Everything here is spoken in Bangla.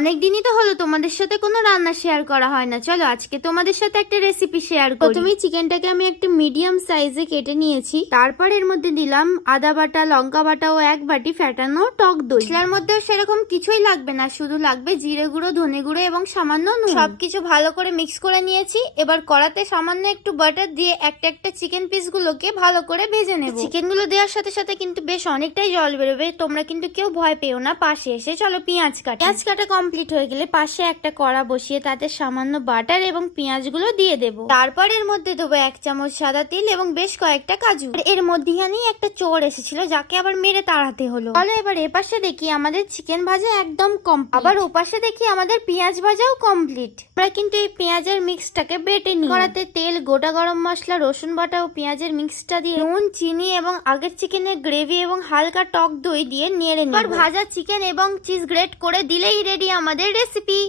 অনেকদিনই তো হলো তোমাদের সাথে কোনো রান্না শেয়ার করা হয় না। চলো আজকে তোমাদের সাথে একটা রেসিপি শেয়ার করি। প্রথমেই চিকেনটাকে আমি একটা মিডিয়াম সাইজে কেটে নিয়েছি। তারপর এর মধ্যে দিলাম আদা বাটা, লঙ্কা বাটা ও 1 বাটি ফ্যাটানো টক দই। মশলার মধ্যে সেরকম কিছুই লাগবে না, শুধু লাগবে জিরে গুঁড়ো, ধনে গুঁড়ো এবং সামান্য নুন। সবকিছু ভালো করে মিক্স করে নিয়েছি। এবার কড়াতে সামান্য একটু বাটার দিয়ে একটা একটা চিকেন পিস গুলোকে ভালো করে ভেজে নেব। চিকেন গুলো দেওয়ার সাথে সাথে কিন্তু বেশ অনেকটাই জল বেরোবে, তোমরা কিন্তু কেউ ভয় পেও না। পাশে এসে চলো পেঁয়াজ কাটা কমপ্লিট হয়ে গেলে পাশে একটা কড়া বসিয়ে তাতে সামান্য বাটার এবং পেঁয়াজগুলো দিয়ে দেব। তারপর এর মধ্যে দেবো 1 চামচ সাদা তিল এবং বেশ কয়েকটা কাজু। এর মধ্যেখানেই একটা চোর এসেছিল, যাকে আবার মেরে তাড়াতে হলো। তাহলে এবার এপাশে দেখি আমাদের চিকেন ভাজা একদম কমপ্লিট, আবার ওপাশে দেখি আমাদের পেঁয়াজ ভাজাও কমপ্লিট। আমরা কিন্তু এই পেঁয়াজের মিক্সটাকে বেটে নিই। কড়াতে তেল, গোটা গরম মশলা, রসুন বাটা ও পেঁয়াজের মিক্সটা দিয়ে নুন, চিনি এবং আগের চিকেনের গ্রেভি এবং হালকা টক দই দিয়ে নেড়ে নিই। ভাজা চিকেন এবং চিজ গ্রেট করে দিলেই রেডি আমাদের রেসিপি।